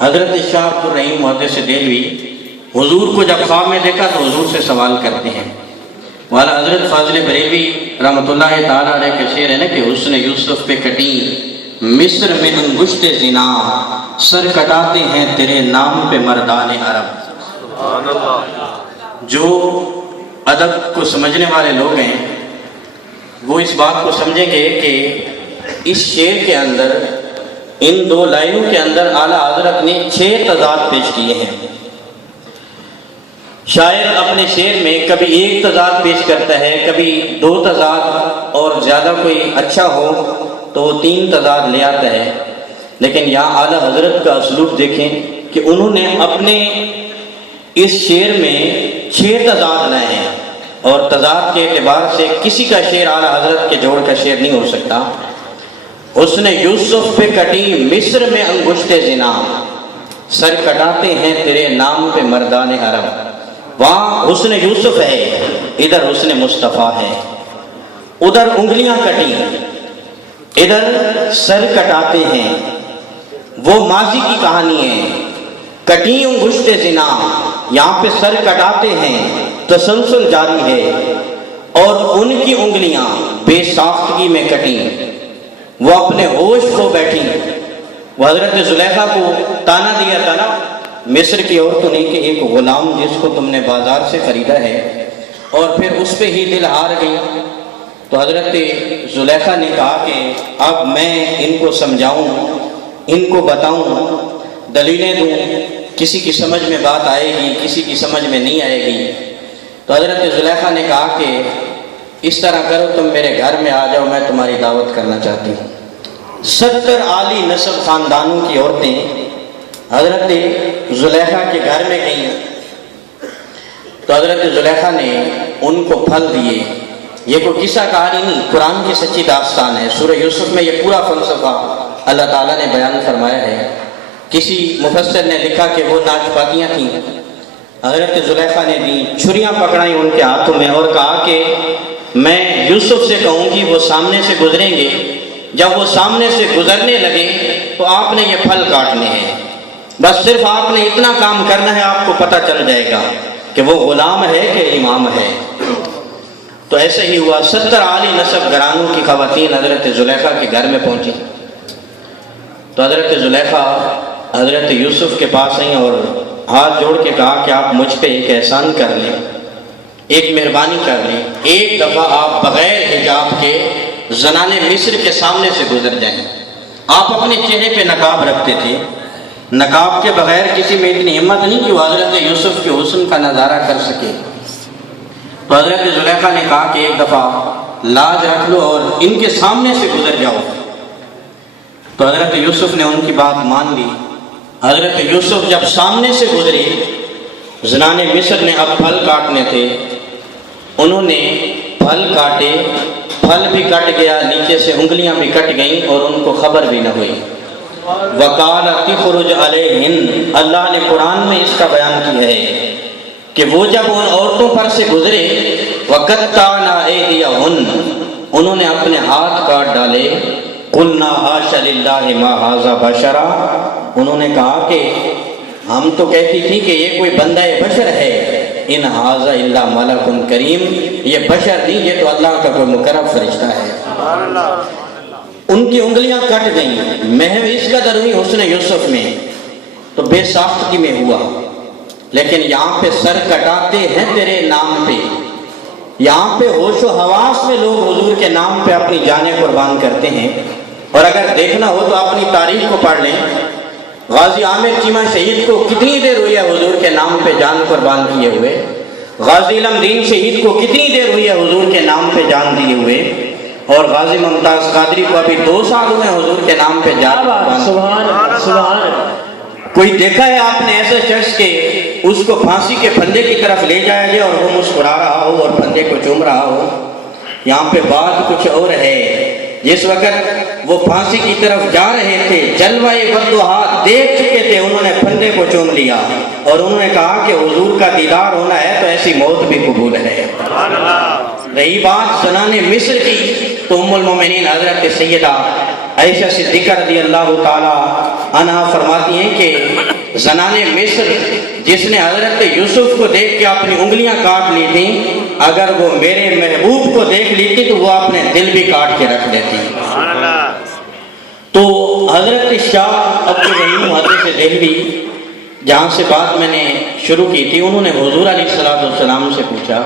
حضرت شاہ عبد الرحیم محدث دہلوی حضور کو جب خواب میں دیکھا تو حضور سے سوال کرتے ہیں. والا حضرت فاضل بریلوی رحمۃ اللہ تعالیٰ علیہ کا شعر ہے نا کہ حسن یوسف پہ کٹی مصر میں انگشت زنا، سر کٹاتے ہیں تیرے نام پہ مردان عرب. جو ادب کو سمجھنے والے لوگ ہیں وہ اس بات کو سمجھیں گے کہ اس شعر کے اندر، ان 2 لائنوں کے اندر اعلیٰ حضرت نے 6 تضاد پیش کیے ہیں. شاعر اپنے شعر میں کبھی 1 تضاد پیش کرتا ہے، کبھی 2 تضاد، اور زیادہ کوئی اچھا ہو تو وہ 3 تضاد لے آتا ہے. لیکن یہاں اعلیٰ حضرت کا اسلوب دیکھیں کہ انہوں نے اپنے اس شعر میں 6 تضاد لائے ہیں، اور تضاد کے اعتبار سے کسی کا شعر اعلیٰ حضرت کے جوڑ کا شعر نہیں ہو سکتا. حسن یوسف پہ کٹی مصر میں انگشت زنا، سر کٹاتے ہیں تیرے نام پہ مردان عرب. وہاں حسن یوسف ہے، ادھر حسن مصطفیٰ ہے. ادھر انگلیاں کٹی، ادھر سر کٹاتے ہیں. وہ ماضی کی کہانی ہے. کٹی انگشت زنا، یہاں پہ سر کٹاتے ہیں، تسلسل جاری ہے. اور ان کی انگلیاں بے ساختگی میں کٹی، وہ اپنے ہوش کھو بیٹھی. وہ حضرت زلیخا کو تانا دیا تھا نا مصر کی عورتوں نے کہ ایک غلام جس کو تم نے بازار سے خریدا ہے، اور پھر اس پہ ہی دل ہار گئی. تو حضرت زلیخا نے کہا کہ اب میں ان کو سمجھاؤں، ان کو بتاؤں، دلیلیں دوں، کسی کی سمجھ میں بات آئے گی، کسی کی سمجھ میں نہیں آئے گی. تو حضرت زلیخا نے کہا کہ اس طرح کرو، تم میرے گھر میں آ جاؤ، میں تمہاری دعوت کرنا چاہتی ہوں. 70 عالی نسب خاندانوں کی عورتیں حضرت زلیخا کے گھر میں گئیں. تو حضرت زلیخا نے ان کو پھل دیے. یہ کوئی قصہ کہانی نہیں، قرآن کی سچی داستان ہے. سورہ یوسف میں یہ پورا فلسفہ اللہ تعالیٰ نے بیان فرمایا ہے. کسی مفسر نے لکھا کہ وہ ناچپاتیاں تھیں، حضرت زلیخا نے دی، چھریاں پکڑائیں ان کے ہاتھوں میں اور کہا کہ میں یوسف سے کہوں گی وہ سامنے سے گزریں گے. جب وہ سامنے سے گزرنے لگے تو آپ نے یہ پھل کاٹنے ہیں، بس صرف آپ نے اتنا کام کرنا ہے، آپ کو پتہ چل جائے گا کہ وہ غلام ہے کہ امام ہے. تو ایسے ہی ہوا. 70 عالی نسب گھرانوں کی خواتین حضرت زلیخا کے گھر میں پہنچی. تو حضرت زلیخا حضرت یوسف کے پاس آئیں اور ہاتھ جوڑ کے کہا کہ آپ مجھ پہ ایک احسان کر لیں، ایک مہربانی کر لیں. ایک دفعہ آپ بغیر حجاب کے زنانے مصر کے سامنے سے گزر جائیں. آپ اپنے چہرے پہ نقاب رکھتے تھے، نقاب کے بغیر کسی میں اتنی ہمت نہیں کہ وہ حضرت یوسف کے حسن کا نظارہ کر سکے. تو حضرت زلیخا نے کہا کہ ایک دفعہ لاج رکھ لو اور ان کے سامنے سے گزر جاؤ. تو حضرت یوسف نے ان کی بات مان لی. حضرت یوسف جب سامنے سے گزرے، زنان مصر نے اب پھل کاٹنے تھے، انہوں نے پھل کاٹے، پھل بھی کٹ گیا، نیچے سے انگلیاں بھی کٹ گئیں اور ان کو خبر بھی نہ ہوئی. وَقَالَ تِخْرُجْ عَلَيْهِنْ، اللہ نے قرآن میں اس کا بیان کیا ہے کہ وہ جب ان عورتوں پر سے گزرے، وَقَطَّعْنَا أَيْدِيَهُنْ، انہوں نے اپنے ہاتھ کاٹ ڈالے. قُلْنَا حَاشَ لِلَّهِ مَا هَٰذَا بَشَرًا، انہوں نے کہا کہ ہم تو کہتی تھی کہ یہ کوئی بندہ بشر ہے. ان هَٰذَا إِلَّا مَلَكٌ کریم، یہ بشر نہیں، یہ تو اللہ کا کوئی مقرب فرشتہ ہے. ان کی انگلیاں کٹ گئیں. محو اس قدر ہوئی حسن یوسف میں تو بے ساختگی میں ہوا. لیکن یہاں پہ سر کٹاتے ہیں تیرے نام پہ، یہاں پہ ہوش و حواس میں لوگ حضور کے نام پہ اپنی جانیں قربان کرتے ہیں. اور اگر دیکھنا ہو تو اپنی تاریخ کو پڑھ لیں. غازی عامر چیمہ شہید کو کتنی دیر ہوئی ہے حضور کے نام پہ جان قربان کیے ہوئے. غازی علم دین شہید کو کتنی دیر ہوئی ہے حضور کے نام پہ جان دیے ہوئے. اور غازی ممتاز قادری کو ابھی 2 سال ہوئے حضور کے نام پہ جان قربان. سبحان. کوئی دیکھا ہے آپ نے ایسے شخص کے اس کو پھانسی کے پھندے کی طرف لے جایا جائے اور وہ مسکرا رہا ہو اور پھندے کو چوم رہا ہو؟ یہاں پہ بات کچھ اور ہے. جس وقت وہ پھانسی کی طرف جا رہے تھے، جلوہ بدوحا دیکھ چکے تھے، انہوں نے پھندے کو چوم لیا اور انہوں نے کہا کہ حضور کا دیدار ہونا ہے تو ایسی موت بھی قبول ہے. رہی بات زنان مصر کی تو ام المومنین حضرت سیدہ عائشہ صدیقہ رضی اللہ تعالی عنہا فرماتی ہیں کہ زنان مصر جس نے حضرت یوسف کو دیکھ کے اپنی انگلیاں کاٹ لی تھیں، اگر وہ میرے محبوب کو دیکھ لیتی تو وہ اپنے دل بھی کاٹ کے رکھ لیتی۔ تو حضرت شاہ عبد الرحیم محدث دہلوی، جہاں سے بات میں نے شروع کی تھی، انہوں نے حضور علیہ السلام سے پوچھا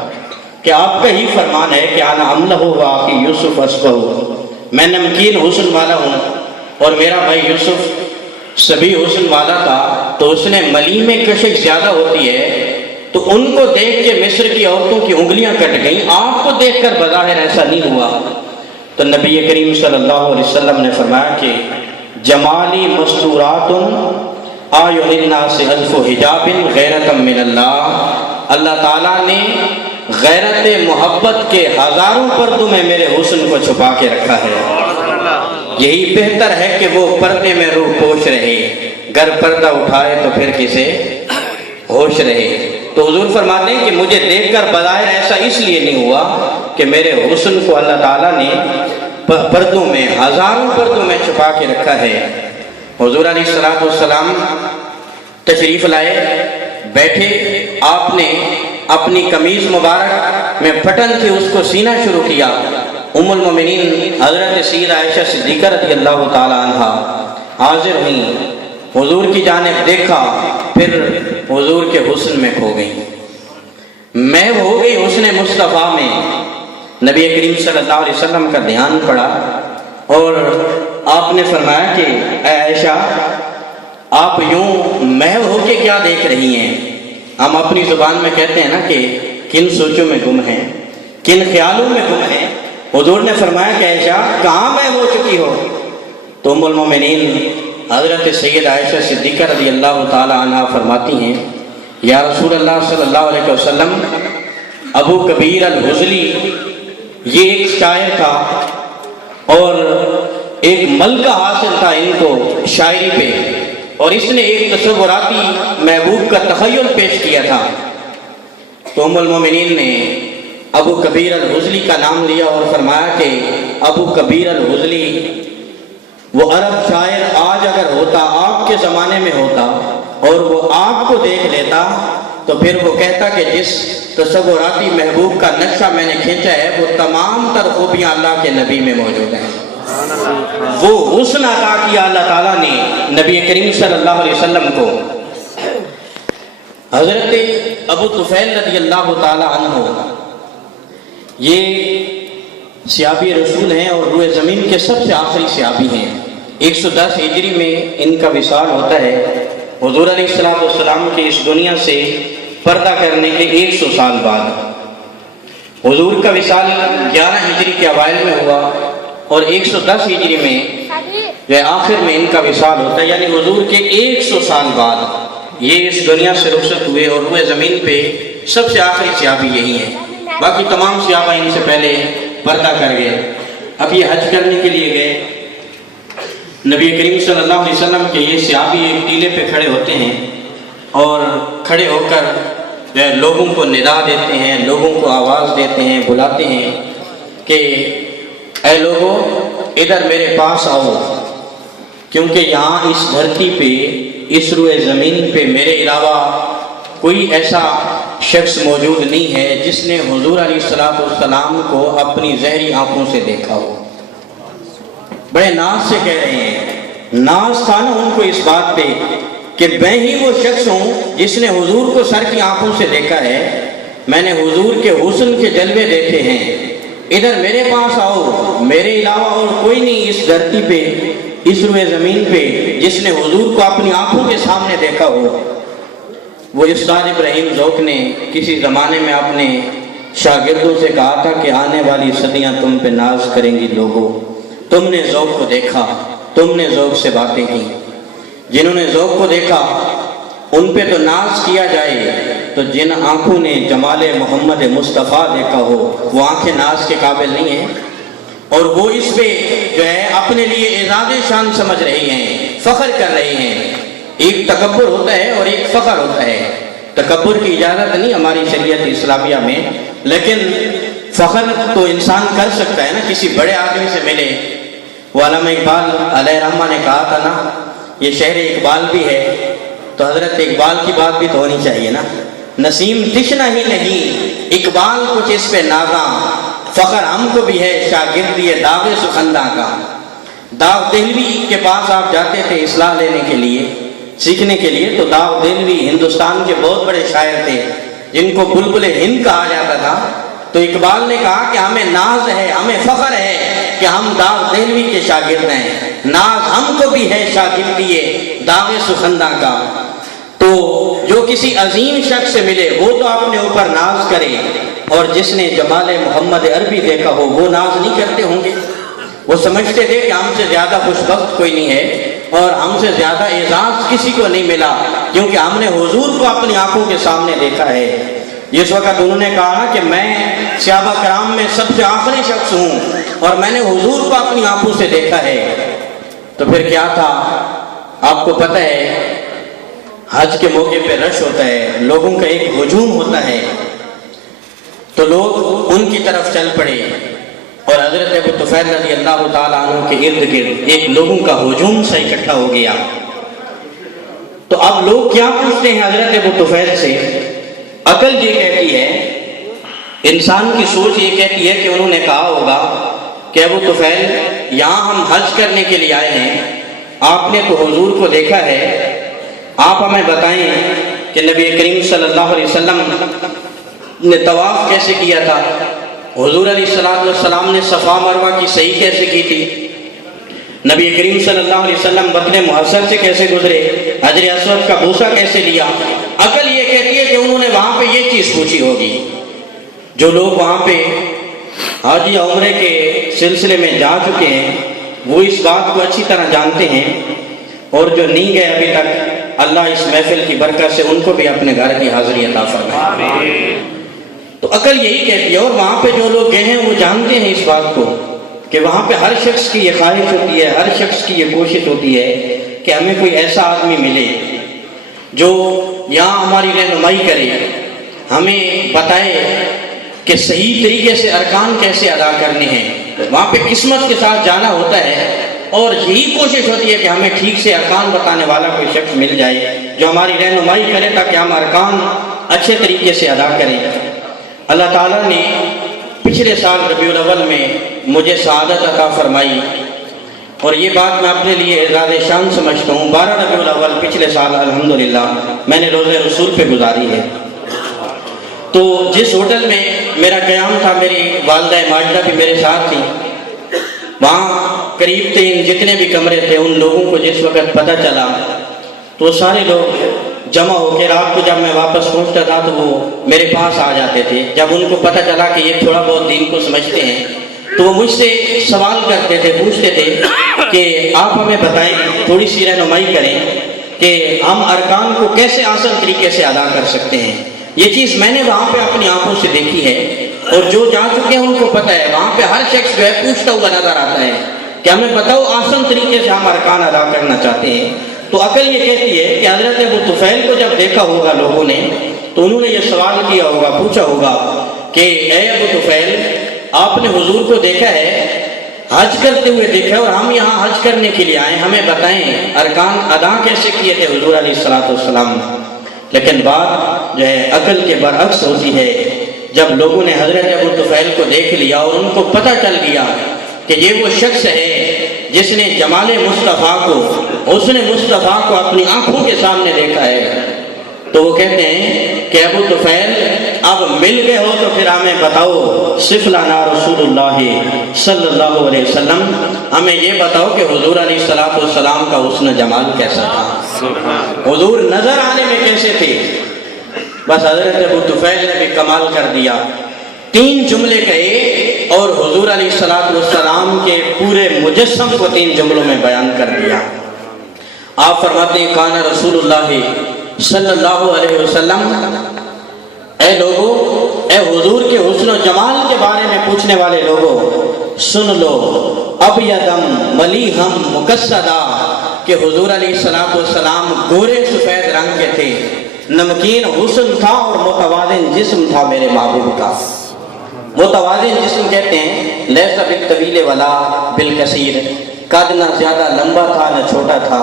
کہ آپ کا ہی فرمان ہے کہ انا املہ و اخی یوسف اصبہ، میں نمکین حسن والا ہوں اور میرا بھائی یوسف سبھی حسن والا تھا، تو اس نے ملی میں کشش زیادہ ہوتی ہے، تو ان کو دیکھ کے مصر کی عورتوں کی انگلیاں کٹ گئیں، آپ کو دیکھ کر بظاہر ایسا نہیں ہوا۔ تو نبی کریم صلی اللہ علیہ وسلم نے فرمایا کہ جمالی مستورات اعین الناس الف حجاب غیرۃ من اللہ، اللہ تعالیٰ نے غیرت محبت کے ہزاروں پردوں میں میرے حسن کو چھپا کے رکھا ہے، یہی بہتر ہے کہ وہ پردے میں روح پوش رہے، گر پردہ اٹھائے تو پھر کسے ہوش رہے۔ تو حضور فرماتے ہیں کہ مجھے دیکھ کر بظاہر ایسا اس لیے نہیں ہوا کہ میرے حسن کو اللہ تعالیٰ نے پردوں میں، ہزاروں پردوں میں چھپا کے رکھا ہے۔ حضور علیہ السلام تشریف لائے، بیٹھے، آپ نے اپنی قمیض مبارک میں پھٹن تھی اس کو سینا شروع کیا۔ ام المومنین حضرت سیدہ عائشہ صدیقہ رضی اللہ تعالی عنہ حاضر ہوئیں، حضور کی جانب دیکھا، پھر حضور کے حسن میں کھو گئی، محو ہو گئی حسن مصطفیٰ میں۔ نبی کریم صلی اللہ علیہ وسلم کا دھیان پڑا اور آپ نے فرمایا کہ اے عائشہ، آپ یوں محو ہو کے کیا دیکھ رہی ہیں؟ ہم اپنی زبان میں کہتے ہیں نا کہ کن سوچوں میں گم ہیں، کن خیالوں میں گم ہیں۔ حضور نے فرمایا کہ عائشہ کہاں محو ہو چکی ہو؟ تو ام المومنین حضرت سید عائشہ صدیقہ رضی اللہ تعالی عنہ فرماتی ہیں، یا رسول اللہ صلی اللہ علیہ وسلم، ابو کبیر الحزلی یہ ایک شاعر تھا اور ایک ملکہ حاصل تھا ان کو شاعری پہ، اور اس نے ایک تصوراتی محبوب کا تخیل پیش کیا تھا۔ تو ام المومنین نے ابو کبیر الحزلی کا نام لیا اور فرمایا کہ ابو کبیر الحزلی وہ عرب شاعر آج اگر ہوتا، آپ کے زمانے میں ہوتا اور وہ آپ کو دیکھ لیتا تو پھر وہ کہتا کہ جس تصوراتی محبوب کا نقشہ میں نے کھینچا ہے وہ تمام تر خوبیاں اللہ کے نبی میں موجود ہیں۔ وہ حسن عطا کیا اللہ تعالیٰ نے نبی کریم صلی اللہ علیہ وسلم کو۔ حضرت ابو طفیل رضی اللہ تعالی عنہ یہ صحابی رسول ہیں اور روئے زمین کے سب سے آخری صحابی ہیں۔ 110 ہجری میں ان کا وصال ہوتا ہے، حضور علیہ السلام کے اس دنیا سے پردہ کرنے کے 100 سال بعد۔ حضور کا وصال 11 ہجری کے اوائل میں ہوا اور 110 ہجری میں جو آخر میں ان کا وصال ہوتا ہے، یعنی حضور کے 100 سال بعد یہ اس دنیا سے رخصت ہوئے، اور روئے زمین پہ سب سے آخری صحابی یہی ہیں۔ باقی تمام صحابہ ان سے پہلے پردہ کر گئے۔ اب یہ حج کرنے کے لیے گئے، نبی کریم صلی اللہ علیہ وسلم کے یہ صحابی ایک ٹیلے پہ کھڑے ہوتے ہیں اور کھڑے ہو کر لوگوں کو ندا دیتے ہیں، لوگوں کو آواز دیتے ہیں، بلاتے ہیں کہ اے لوگوں ادھر میرے پاس آؤ، کیونکہ یہاں اس دھرتی پہ، اس روئے زمین پہ میرے علاوہ کوئی ایسا شخص موجود نہیں ہے جس نے حضور علیہ السلام کو اپنی زہری آنکھوں سے دیکھا ہو۔ بڑے ناز سے کہہ رہے ہیں، ناز تھا نا ان کو اس بات پہ کہ میں ہی وہ شخص ہوں جس نے حضور کو سر کی آنکھوں سے دیکھا ہے، میں نے حضور کے حسن کے جلوے دیکھے ہیں، ادھر میرے پاس آؤ، میرے علاوہ اور کوئی نہیں اس دھرتی پہ، اس روئے زمین پہ جس نے حضور کو اپنی آنکھوں کے سامنے دیکھا ہو۔ وہ استاد ابراہیم ذوق نے کسی زمانے میں اپنے شاگردوں سے کہا تھا کہ آنے والی صدیاں تم پہ ناز کریں گی لوگوں، تم نے ذوق کو دیکھا، تم نے ذوق سے باتیں کی۔ جنہوں نے ذوق کو دیکھا ان پہ تو ناز کیا جائے، تو جن آنکھوں نے جمال محمد مصطفیٰ دیکھا ہو وہ آنکھیں ناز کے قابل نہیں ہیں، اور وہ اس پہ جو ہے اپنے لیے اعزاز شان سمجھ رہی ہیں، فخر کر رہی ہیں۔ ایک تکبر ہوتا ہے اور ایک فخر ہوتا ہے۔ تکبر کی اجازت نہیں ہماری شریعت اسلامیہ میں، لیکن فخر تو انسان کر سکتا ہے نا، کسی بڑے آدمی سے ملے۔ وہ علامہ اقبال علیہ رحمہ نے کہا تھا نا، یہ شہر اقبال بھی ہے، تو حضرت اقبال کی بات بھی تو ہونی چاہیے نا. نسیم تشنہ ہی نہیں اقبال کچھ اس پہ ناغاں، فخر ہم کو بھی ہے شاگردی داغ سخندہ کا. داغ دہلوی کے پاس آپ جاتے تھے اصلاح لینے کے لیے، سیکھنے کے لیے، تو داغ دہلوی ہندوستان کے بہت بڑے شاعر تھے جن کو بلبل ہند کہا جاتا تھا. تو اقبال نے کہا کہ ہمیں ناز ہے، ہمیں فخر ہے کہ ہم داغ دہلوی کے شاگرد ہیں، ناز ہم کو بھی ہے شاگردی داغ سخندہ کا. تو جو کسی عظیم شخص سے ملے وہ تو اپنے اوپر ناز کرے، اور جس نے جمال محمد عربی دیکھا ہو وہ ناز نہیں کرتے ہوں گے. وہ سمجھتے تھے کہ ہم سے زیادہ خوش بخت کوئی نہیں ہے اور ہم سے زیادہ اعزاز کسی کو نہیں ملا، کیونکہ ہم نے حضور کو اپنی آنکھوں کے سامنے دیکھا ہے. اس وقت انہوں نے کہا کہ میں صحابہ کرام میں سب سے آخری شخص ہوں اور میں نے حضور کو اپنی آنکھوں سے دیکھا ہے. تو پھر کیا تھا؟ آپ کو پتہ ہے حج کے موقع پہ رش ہوتا ہے، لوگوں کا ایک ہجوم ہوتا ہے، تو لوگ ان کی طرف چل پڑے اور حضرت ابو طفیل رضی اللہ تعالیٰ عنہ کے ارد گرد ایک لوگوں کا ہجوم سا اکٹھا ہو گیا. تو اب لوگ کیا پوچھتے ہیں حضرت ابو طفیل سے؟ عقل یہ کہتی ہے، انسان کی سوچ یہ کہتی ہے کہ انہوں نے کہا ہوگا کہ ابو طفیل یہاں ہم حج کرنے کے لیے آئے ہیں، آپ نے تو حضور کو دیکھا ہے، آپ ہمیں بتائیں کہ نبی کریم صلی اللہ علیہ وسلم نے طواف کیسے کیا تھا، حضور علیہ السلام نے صفا مروہ کی صحیح کیسے کی تھی، نبی کریم صلی اللہ علیہ وسلم بطن محصر سے کیسے گزرے، حجر اسود کا بوسہ کیسے لیا. عقل یہ کہتی ہے کہ انہوں نے وہاں پہ یہ چیز پوچھی ہوگی. جو لوگ وہاں پہ حج یا عمرے کے سلسلے میں جا چکے ہیں وہ اس بات کو اچھی طرح جانتے ہیں، اور جو نہیں گئے ابھی تک اللہ اس محفل کی برکت سے ان کو بھی اپنے گھر کی حاضری عطا فرمائے. تو عقل یہی کہتی ہے، اور وہاں پہ جو لوگ گئے ہیں وہ جانتے ہیں اس بات کو کہ وہاں پہ ہر شخص کی یہ خواہش ہوتی ہے، ہر شخص کی یہ کوشش ہوتی ہے کہ ہمیں کوئی ایسا آدمی ملے جو یہاں ہماری رہنمائی کرے، ہمیں بتائے کہ صحیح طریقے سے ارکان کیسے ادا کرنے ہیں. وہاں پہ قسمت کے ساتھ جانا ہوتا ہے اور یہی کوشش ہوتی ہے کہ ہمیں ٹھیک سے ارکان بتانے والا کوئی شخص مل جائے جو ہماری رہنمائی کرے تاکہ ہم ارکان اچھے طریقے سے ادا کریں. اللہ تعالیٰ نے پچھلے سال ربیع الاول میں مجھے سعادت عطا فرمائی، اور یہ بات میں اپنے لیے اعزاز شان سمجھتا ہوں. 12 ربیع الاول پچھلے سال الحمدللہ میں نے روزہ رسول پہ گزاری ہے. تو جس ہوٹل میں میرا قیام تھا میری والدہ ماجدہ بھی میرے ساتھ تھی، وہاں قریب جتنے بھی کمرے تھے ان لوگوں کو جس وقت پتہ چلا تو سارے لوگ جمع ہو کے رات کو جب میں واپس پہنچتا تھا تو وہ میرے پاس آ جاتے تھے. جب ان کو پتہ چلا کہ یہ تھوڑا بہت دین کو سمجھتے ہیں تو وہ مجھ سے سوال کرتے تھے، پوچھتے تھے کہ آپ ہمیں بتائیں، تھوڑی سی رہنمائی کریں کہ ہم ارکان کو کیسے آسان طریقے سے ادا کر سکتے ہیں. یہ چیز میں نے وہاں پہ اپنی آنکھوں سے دیکھی ہے، اور جو جا چکے ہیں ان کو پتہ ہے. وہاں پہ ہر شخص جو ہے پوچھتا ہوا نظر آتا ہے کہ ہمیں بتاؤ آسان طریقے سے ہم ارکان ادا کرنا چاہتے ہیں. تو عقل یہ کہتی ہے کہ حضرت ابو طفیل کو جب دیکھا ہوگا لوگوں نے تو انہوں نے یہ سوال کیا ہوگا، پوچھا ہوگا کہ اے ابو طفیل آپ نے حضور کو دیکھا ہے، حج کرتے ہوئے دیکھا ہے، اور ہم یہاں حج کرنے کے لیے آئے، ہمیں بتائیں ارکان ادا کیسے کیے تھے حضور علیہ السلام. لیکن بات جو ہے عقل کے برعکس ہوتی ہے. جب لوگوں نے حضرت ابو طفیل کو دیکھ لیا اور ان کو پتہ چل گیا کہ یہ وہ شخص ہے جس نے جمال مصطفیٰ کو، حسن مصطفیٰ کو اپنی آنکھوں کے سامنے دیکھا ہے، تو وہ کہتے ہیں کہ ابو طفیل اب مل گئے ہو تو پھر ہمیں بتاؤ، صف لنا رسول اللہ صلی اللہ علیہ وسلم، ہمیں یہ بتاؤ کہ حضور علیہ السلام کا حسن جمال کیسا تھا، حضور نظر آنے میں کیسے تھے. بس حضرت ابو طفیل نے بھی کمال کر دیا. 3 جملے کہے اور حضور علیہ السلام کے پورے مجسم کو 3 جملوں میں بیان کر دیا. آپ فرماتے ہیں کان رسول اللہ صلی اللہ علیہ وسلم، اے لوگو، اے حضور کے حسن و جمال کے بارے میں پوچھنے والے لوگو سن لو، ابیضم ملیحم مقصدا، کہ حضور علیہ السلام گورے سفید رنگ کے تھے، نمکین حسن تھا اور متوازن جسم تھا میرے محبوب کا. متوازن جسم کہتے ہیں لیسا بالطویل ولا بالکثیر، قد نہ زیادہ لمبا تھا نہ چھوٹا تھا،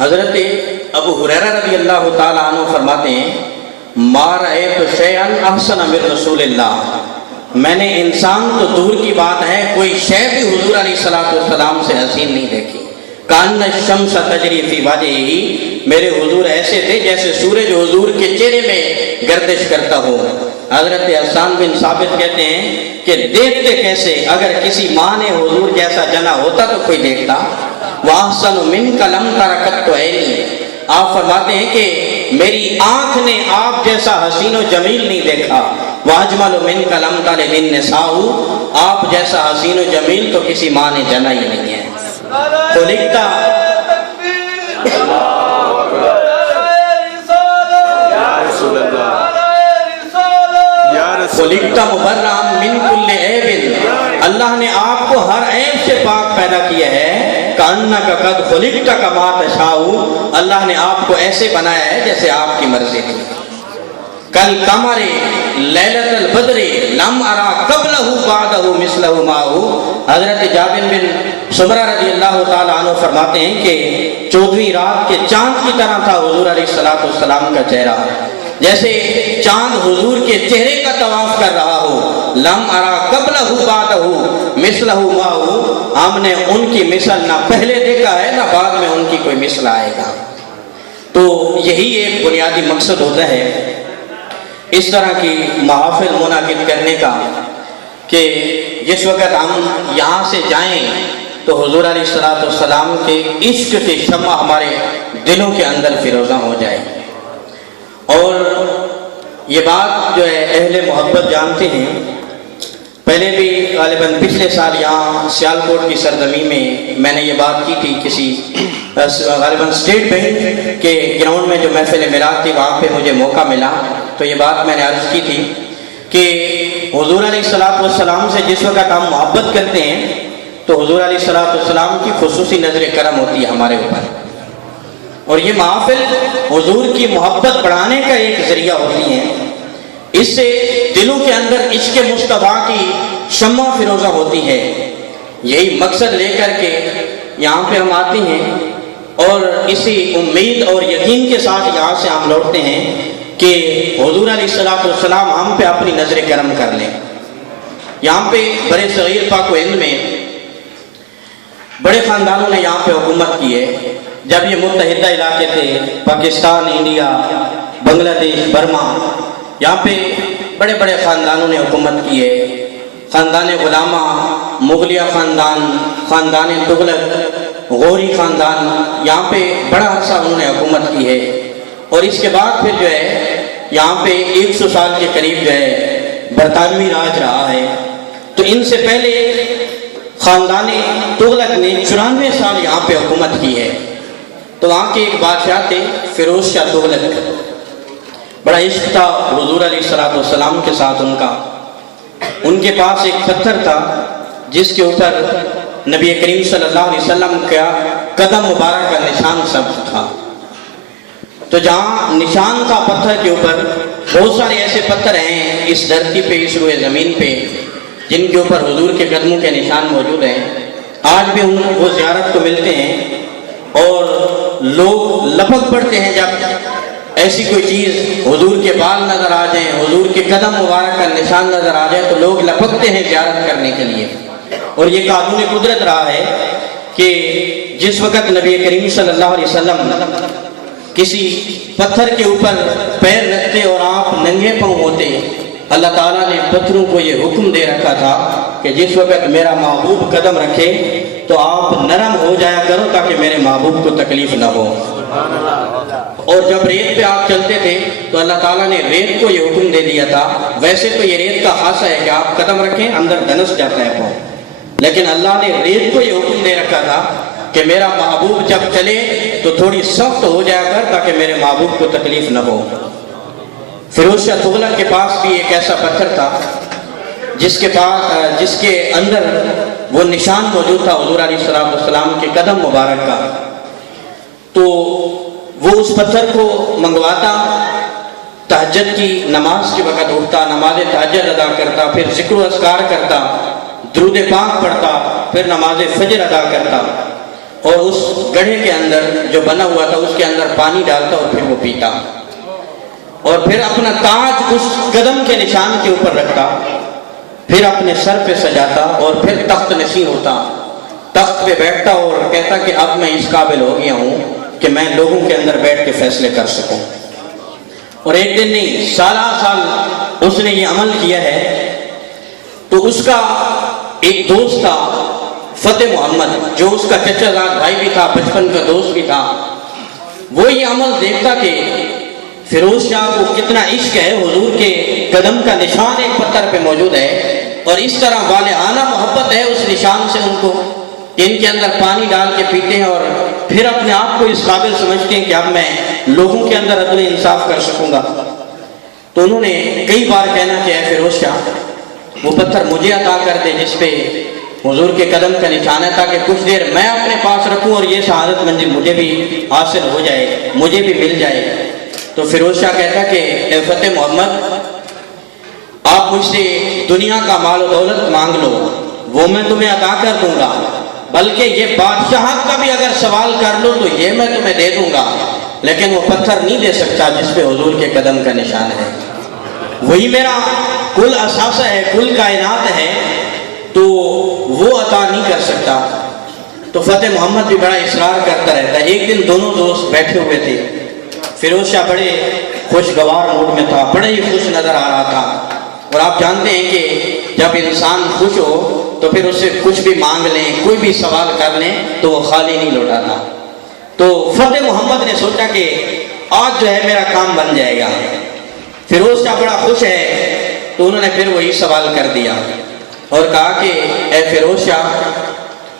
حضرت ابو ہریرہ رضی اللہ تعالیٰ عنہ فرماتے ہیں ما رأیت شیئا احسن من رسول اللہ، میں نے انسان تو دور کی بات ہے کوئی شے بھی حضور علیہ السلام سے حسین نہیں دیکھی۔ کان الشمس تجری فی وجہہ، میرے حضور ایسے تھے جیسے سورج حضور کے چہرے میں گردش کرتا ہو۔ حضرت حسان بن ثابت کہتے ہیں کہ دیکھتے کیسے، اگر کسی ماں نے حضور جیسا جنا ہوتا تو کوئی دیکھتا۔ وَأَحْسَنُ مِنْكَ لَمْ تَرَ قَطُّ عَيْنِي، آپ فرماتے ہیں کہ میری آنکھ نے آپ جیسا حسین و جمیل نہیں دیکھا۔ وَأَجْمَلُ مِنْكَ لَمْ تَلِدِ النِّسَاءُ، آپ جیسا حسین و جمیل تو کسی ماں نے جنا ہی نہیں ہے۔ خلقتا خلقتا مبرأ من کل عیب، اللہ نے آپ کو ہر عیب سے پاک پیدا کیا ہے۔ کأنک قد خلقت کما تشاء، اللہ نے آپ کو ایسے بنایا ہے جیسے آپ کی مرضی تھی۔ کل قمر لیلۃ البدر لم ارا قبلہ بعدہ مثلہ معہ، حضرت جابر بن سمرہ رضی اللہ تعالیٰ عنہ فرماتے ہیں کہ 14ویں رات کے چاند کی طرح تھا حضور علیہ السلام کا چہرہ، جیسے چاند حضور کے چہرے کا طواف کر رہا ہو۔ لم ارا قبلہ بعدہ مثلہ معہ، ہم نے ان کی مثل نہ پہلے دیکھا ہے نہ بعد میں ان کی کوئی مثل آئے گا۔ تو یہی ایک بنیادی مقصد ہوتا ہے اس طرح کی محافل منعقد کرنے کا کہ جس وقت ہم یہاں سے جائیں تو حضور علیہ السلام کے عشق کی شمع ہمارے دلوں کے اندر فیروزہ ہو جائے۔ اور یہ بات جو ہے اہل محبت جانتے ہیں، پہلے بھی غالباً پچھلے سال یہاں سیالکوٹ کی سرزمین میں نے یہ بات کی تھی، کسی غالباً اسٹیٹ بینک کے گراؤنڈ میں جو محفل میلاد تھی وہاں پہ مجھے موقع ملا تو یہ بات میں نے عرض کی تھی کہ حضور علیہ السلام سے جس وقت ہم محبت کرتے ہیں تو حضور علیہ السلام کی خصوصی نظر کرم ہوتی ہے ہمارے اوپر، اور یہ محافل حضور کی محبت بڑھانے کا ایک ذریعہ ہوتی ہے۔ اس سے دلوں کے اندر عشق مصطفیٰ کی شمع فیروزہ ہوتی ہے۔ یہی مقصد لے کر کے یہاں پہ ہم آتے ہیں اور اسی امید اور یقین کے ساتھ یہاں سے ہم لوٹتے ہیں کہ حضور علیہ السلام ہم پہ اپنی نظر کرم کر لیں۔ یہاں پہ بڑے صغیر پاک و ہند میں بڑے خاندانوں نے یہاں پہ حکومت کی ہے۔ جب یہ متحدہ علاقے تھے، پاکستان، انڈیا، بنگلہ دیش، برما، یہاں پہ بڑے بڑے خاندانوں نے حکومت کی ہے۔ خاندان غلامہ، مغلیہ خاندان، خاندان تغلق، غوری خاندان، یہاں پہ بڑا عرصہ انہوں نے حکومت کی ہے۔ اور اس کے بعد پھر جو ہے یہاں پہ 100 سال کے قریب جو ہے برطانوی راج رہا ہے۔ تو ان سے پہلے خاندان تغلق نے 94 سال یہاں پہ حکومت کی ہے۔ تو وہاں کے ایک بادشاہ تھے فیروز شاہ تغلق، بڑا عشق تھا حضور علیہ السلام کے ساتھ ان کا۔ ان کے پاس ایک پتھر تھا جس کے اوپر نبی کریم صلی اللہ علیہ وسلم کا قدم مبارک کا نشان سب تھا۔ تو جہاں نشان تھا پتھر کے اوپر، بہت سارے ایسے پتھر ہیں اس دھرتی پہ، اس روئے زمین پہ، جن کے اوپر حضور کے قدموں کے نشان موجود ہیں۔ آج بھی ان کو زیارت کو ملتے ہیں اور لوگ لپک پڑتے ہیں جب ایسی کوئی چیز حضور کے بال نظر آ جائیں، حضور کے قدم مبارک کا نشان نظر آ جائے تو لوگ لپکتے ہیں زیارت کرنے کے لیے۔ اور یہ قانون قدرت رہا ہے کہ جس وقت نبی کریم صلی اللہ علیہ وسلم کسی پتھر کے اوپر پیر رکھتے اور آپ ننگے پاؤں ہوتے، اللہ تعالیٰ نے پتھروں کو یہ حکم دے رکھا تھا کہ جس وقت میرا محبوب قدم رکھے تو آپ نرم ہو جایا کرو تاکہ میرے محبوب کو تکلیف نہ ہو۔ اور جب ریت پہ آپ چلتے تھے تو اللہ تعالیٰ نے ریت کو یہ حکم دے دیا تھا۔ ویسے تو یہ ریت کا خاصہ ہے کہ آپ قدم رکھیں اندر دھنس جاتا ہے پاؤں، لیکن اللہ نے ریت کو یہ حکم دے رکھا تھا کہ میرا محبوب جب چلے تو تھوڑی سخت ہو جایا کر تاکہ میرے محبوب کو تکلیف نہ ہو۔ فیروز شاہ تغلق کے پاس بھی ایک ایسا پتھر تھا جس کے اندر وہ نشان موجود تھا حضور علیہ السلام کے قدم مبارک کا۔ تو وہ اس پتھر کو منگواتا، تہجد کی نماز کے وقت اٹھتا، نماز تہجد ادا کرتا، پھر ذکر و اذکار کرتا، درود پاک پڑھتا، پھر نماز فجر ادا کرتا۔ اور اس گڑھے کے اندر جو بنا ہوا تھا اس کے اندر پانی ڈالتا اور پھر وہ پیتا، اور پھر اپنا تاج اس قدم کے نشان کے اوپر رکھتا، پھر اپنے سر پہ سجاتا اور پھر تخت نشین ہوتا، تخت پہ بیٹھتا اور کہتا کہ اب میں اس قابل ہو گیا ہوں کہ میں لوگوں کے اندر بیٹھ کے فیصلے کر سکوں۔ اور ایک دن نہیں، سالہ سال اس نے یہ عمل کیا ہے۔ تو اس کا ایک دوست تھا فتح محمد، جو اس کا چچا زاد بھائی بھی تھا، بچپن کا دوست بھی تھا۔ وہ یہ عمل دیکھتا کہ فیروز شاہ کو کتنا عشق ہے، حضور کے قدم کا نشان ایک پتھر پہ موجود ہے، اور اس طرح والہانہ محبت ہے اس نشان سے ان کو کہ ان کے اندر پانی ڈال کے پیتے ہیں، اور پھر اپنے آپ کو اس قابل سمجھتے ہیں کہ اب میں لوگوں کے اندر عدل انصاف کر سکوں گا۔ تو انہوں نے کئی بار کہنا کہ اے فیروز شاہ، وہ پتھر مجھے عطا کر دے جس پہ حضور کے قدم کا نشان ہے، تاکہ کچھ دیر میں اپنے پاس رکھوں اور یہ سعادت منزل مجھے بھی حاصل ہو جائے، مجھے بھی مل جائے۔ تو فیروز شاہ کہتا کہ اے فتح محمد، آپ مجھ سے دنیا کا مال و دولت مانگ لو، وہ میں تمہیں عطا کر دوں گا، بلکہ یہ بادشاہت کا بھی اگر سوال کر لو تو یہ میں تمہیں دے دوں گا، لیکن وہ پتھر نہیں دے سکتا جس پہ حضور کے قدم کا نشان ہے۔ وہی میرا کل اثاثہ ہے، کل کائنات ہے، تو وہ عطا نہیں کر سکتا۔ تو فتح محمد بھی بڑا اصرار کرتا رہتا ہے۔ ایک دن دونوں دوست بیٹھے ہوئے تھے، فیروز شاہ بڑے خوشگوار موڈ میں تھا، بڑے ہی خوش نظر آ رہا تھا، اور آپ جانتے ہیں کہ جب انسان خوش ہو تو پھر اس سے کچھ بھی مانگ لیں، کوئی بھی سوال کر لیں تو وہ خالی نہیں لوٹاتا۔ تو فتح محمد نے سوچا کہ آج جو ہے میرا کام بن جائے گا۔ فیروز شاہ بڑا خوش ہے، تو انہوں نے پھر وہی سوال کر دیا اور کہا کہ اے فیروز شاہ،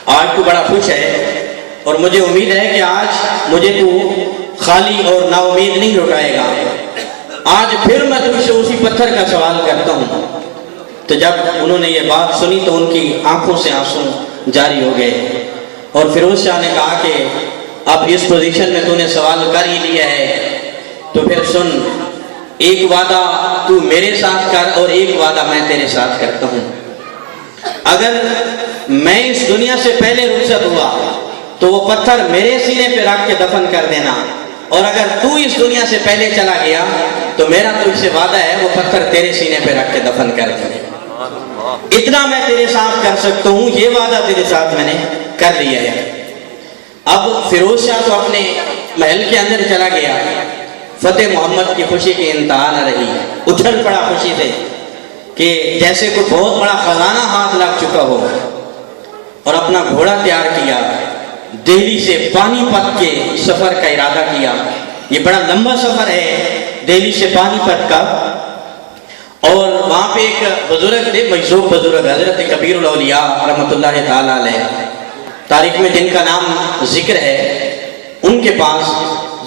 آج تو بڑا خوش ہے اور مجھے امید ہے کہ آج مجھے تو خالی اور نا امید نہیں لوٹائے گا، آج پھر میں تجھ سے اسی پتھر کا سوال کرتا ہوں۔ تو جب انہوں نے یہ بات سنی تو ان کی آنکھوں سے آنسو جاری ہو گئے، اور فیروز شاہ نے کہا کہ اب اس پوزیشن میں تو نے سوال کر ہی لیا ہے، تو پھر سن، ایک وعدہ تو میرے ساتھ کر اور ایک وعدہ میں تیرے ساتھ کرتا ہوں۔ اگر میں اس دنیا سے پہلے رخصت ہوا تو وہ پتھر میرے سینے پہ رکھ کے دفن کر دینا، اور اگر تو اس دنیا سے پہلے چلا گیا تو میرا تجھ سے وعدہ ہے وہ پتھر تیرے سینے پہ رکھ کے دفن کر دیں۔ اتنا میں تیرے ساتھ کر سکتا ہوں، یہ وعدہ تیرے ساتھ میں نے کر لیا ہے۔ اب فیروز شاہ تو اپنے محل کے اندر چلا گیا۔ فتح محمد کی خوشی کی انتہا نہ رہی، اچھل پڑا خوشی سے کہ جیسے کوئی بہت بڑا خزانہ ہاتھ لگ چکا ہو، اور اپنا گھوڑا تیار کیا، دہلی سے پانی پت کے سفر کا ارادہ کیا۔ یہ بڑا لمبا سفر ہے دہلی سے پانی پت کا، اور وہاں پہ ایک بزرگ تھے، مجذوب بزرگ، حضرت کبیر الاولیاء رحمۃ اللہ تعالیٰ علیہ، تاریخ میں جن کا نام ذکر ہے، ان کے پاس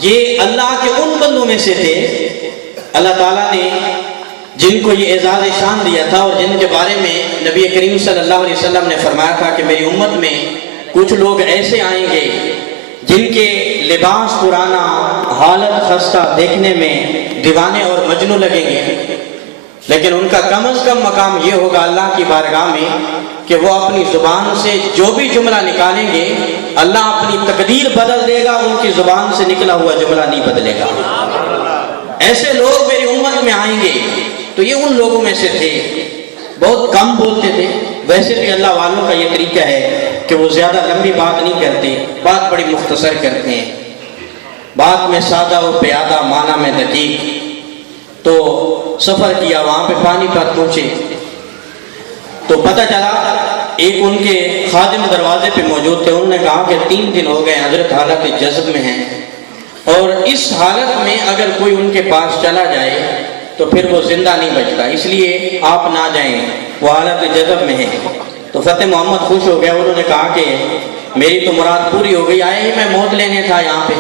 یہ اللہ کے ان بندوں میں سے تھے اللہ تعالیٰ نے جن کو یہ اعزاز شان دیا تھا، اور جن کے بارے میں نبی کریم صلی اللہ علیہ وسلم نے فرمایا تھا کہ میری امت میں کچھ لوگ ایسے آئیں گے جن کے لباس پرانا، حالت خستہ، دیکھنے میں دیوانے اور مجنوں لگیں گے، لیکن ان کا کم از کم مقام یہ ہوگا اللہ کی بارگاہ میں کہ وہ اپنی زبان سے جو بھی جملہ نکالیں گے اللہ اپنی تقدیر بدل دے گا، ان کی زبان سے نکلا ہوا جملہ نہیں بدلے گا۔ ایسے لوگ میری امت میں آئیں گے۔ تو یہ ان لوگوں میں سے تھے، بہت کم بولتے تھے۔ ویسے بھی اللہ والوں کا یہ طریقہ ہے کہ وہ زیادہ لمبی بات نہیں کرتے، بات بڑی مختصر کرتے ہیں، بات میں سادہ و پیادہ، معنی میں دقیق۔ تو سفر کیا، وہاں پہ پانی پت پہنچے تو پتہ چلا ایک ان کے خادم دروازے پہ موجود تھے۔ انہوں نے کہا کہ 3 دن ہو گئے حضرت حالت جذب میں ہیں، اور اس حالت میں اگر کوئی ان کے پاس چلا جائے تو پھر وہ زندہ نہیں بچتا، اس لیے آپ نہ جائیں، وہ حالت جذب میں ہے۔ تو فتح محمد خوش ہو گیا، انہوں نے کہا کہ میری تو مراد پوری ہو گئی، آئے ہی میں موت لینے تھا یہاں پہ۔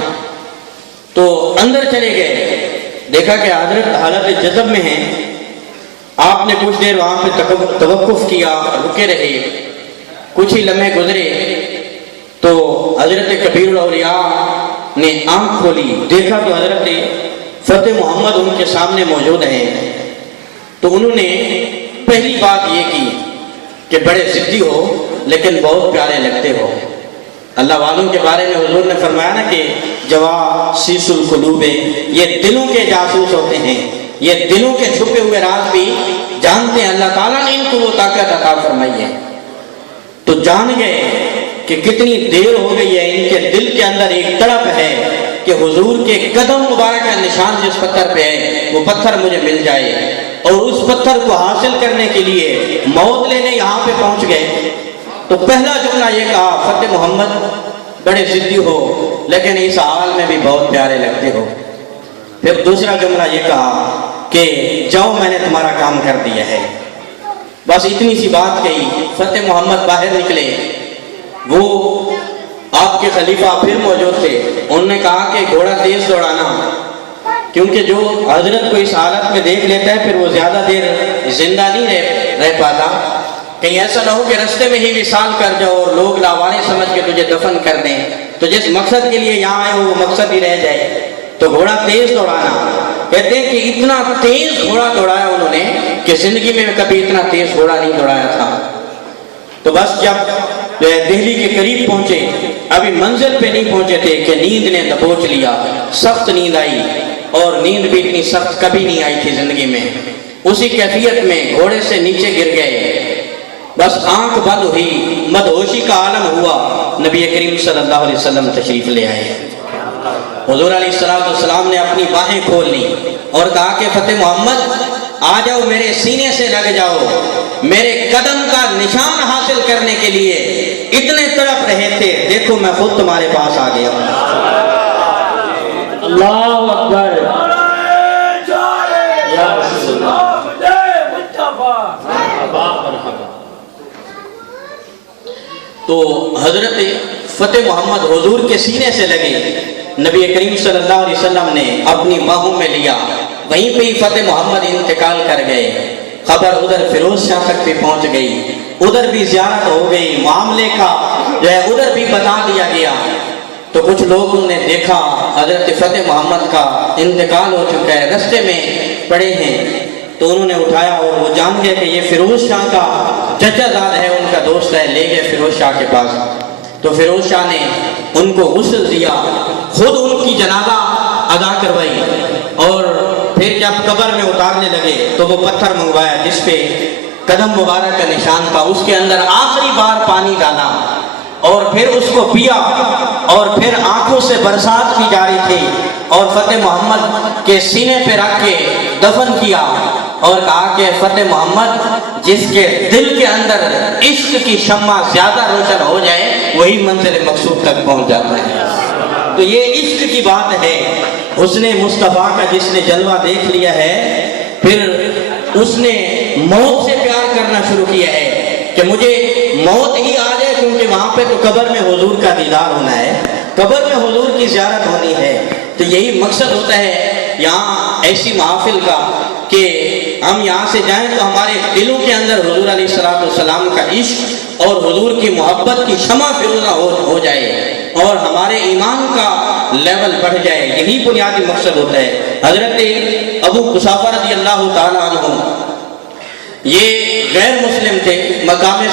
تو اندر چلے گئے، دیکھا کہ حضرت حالت جذب میں ہیں۔ آپ نے کچھ دیر وہاں پہ توقف کیا، رکے رہے، کچھ ہی لمحے گزرے تو حضرت کبیر الاولیاء نے آنکھ کھولی، دیکھا تو حضرت فتح محمد ان کے سامنے موجود ہیں۔ تو انہوں نے پہلی بات یہ کی کہ بڑے ضدی ہو لیکن بہت پیارے لگتے ہو۔ اللہ والوں کے بارے میں حضور نے فرمایا نا کہ جواسیس القلوب، یہ دلوں کے جاسوس ہوتے ہیں، یہ دلوں کے چھپے ہوئے راز بھی جانتے ہیں۔ اللہ تعالیٰ نے ان کو وہ طاقت عطا فرمائی ہے۔ تو جان گئے کہ کتنی دیر ہو گئی ہے، ان کے دل کے اندر ایک تڑپ ہے کہ حضور کے قدم مبارک کا نشان جس پتھر پہ ہے وہ پتھر مجھے مل جائے، اور اس پتھر کو حاصل کرنے کے لیے موت لینے یہاں پہ پہنچ گئے۔ تو پہلا جملہ یہ کہا، فتح محمد بڑے ضدی ہو لیکن اس حال میں بھی بہت پیارے لگتے ہو۔ پھر دوسرا جملہ یہ کہا کہ جاؤ میں نے تمہارا کام کر دیا ہے۔ بس اتنی سی بات کہی، فتح محمد باہر نکلے، وہ آپ کے خلیفہ پھر موجود تھے، انہوں نے کہا کہ گھوڑا تیز دوڑانا، کیونکہ جو حضرت کو اس حالت میں دیکھ لیتا ہے پھر وہ زیادہ دیر زندہ نہیں رہ پاتا، کہیں ایسا نہ ہو کہ رستے میں ہی وصال کر جاؤ اور لوگ لاوارے سمجھ کے تجھے دفن کر دیں، تو جس مقصد کے لیے یہاں آئے ہو وہ مقصد ہی رہ جائے۔ تو گھوڑا تیز دوڑانا، کہتے ہیں کہ اتنا تیز گھوڑا دوڑایا انہوں نے کہ زندگی میں کبھی اتنا تیز گھوڑا نہیں دوڑایا تھا۔ تو بس جب دہلی کے قریب پہنچے، ابھی منزل پہ نہیں پہنچے تھے کہ نیند نے دبوچ لیا، سخت نیند آئی، اور نیند بھی اتنی سخت کبھی نہیں آئی تھی زندگی میں۔ اسی کیفیت میں گھوڑے سے نیچے گر گئے، بس آنکھ بند ہوئی، مدہوشی کا عالم ہوا، نبی کریم صلی اللہ علیہ وسلم تشریف لے آئے۔ حضور علیہ السلام نے اپنی باہیں کھول لی اور کہا کہ فتح محمد آ جاؤ، میرے سینے سے لگ جاؤ، میرے قدم کا نشان حاصل کرنے کے لیے اتنے تڑپ رہے تھے، دیکھو میں خود تمہارے پاس آ گیا ہوں۔ اللہ اکبر، یا رسول اللہ۔ تو حضرت فتح محمد حضور کے سینے سے لگے، نبی کریم صلی اللہ علیہ وسلم نے اپنی باہوں میں لیا، وہیں پہ ہی فتح محمد انتقال کر گئے۔ خبر ادھر فیروز شاہ تک بھی پہنچ گئی، ادھر بھی زیارت ہو گئی، معاملے کا جو ہے ادھر بھی بتا دیا گیا۔ تو کچھ لوگوں نے دیکھا حضرت فتح محمد کا انتقال ہو چکا ہے، رستے میں پڑے ہیں، تو انہوں نے اٹھایا اور وہ جان گئے کہ یہ فیروز شاہ کا چچا زاد ہے، ان کا دوست ہے، لے گئے فیروز شاہ کے پاس۔ تو فیروز شاہ نے ان کو غسل دیا، خود ان کی جنازہ ادا کروائی، اور پھر جب قبر میں اتارنے لگے تو وہ پتھر منگوایا جس پہ قدم مبارک کا نشان تھا، اس کے اندر آخری بار پانی ڈالا اور پھر اس کو پیا، اور پھر آنکھوں سے برسات کی جاری تھی، اور فتح محمد کے سینے پہ رکھ کے دفن کیا، اور کہا کہ فتح محمد جس کے دل کے اندر عشق کی شمع زیادہ روشن ہو جائے وہی منزل مقصود تک پہنچ جاتا ہے۔ تو یہ عشق کی بات ہے، حسن مصطفیٰ کا جس نے جلوہ دیکھ لیا ہے، پھر اس نے موت سے پیار کرنا شروع کیا ہے کہ مجھے موت ہی آ جائے، کیونکہ وہاں پہ تو قبر میں حضور کا دیدار ہونا ہے، قبر میں حضور کی زیارت ہونی ہے۔ تو یہی مقصد ہوتا ہے یہاں ایسی محافل کا کہ ہم یہاں سے جائیں تو ہمارے دلوں کے اندر حضور علیہ السلام کا عشق اور حضور کی محبت کی شمع فروزہ ہو جائے، اور ہمارے ایمان کا لیول بڑھ جائے، یہی بنیادی مقصد ہوتا ہے۔ حضرت ابو قحافہ رضی اللہ تعالیٰ عنہ یہ غیر مسلم تھے، مقام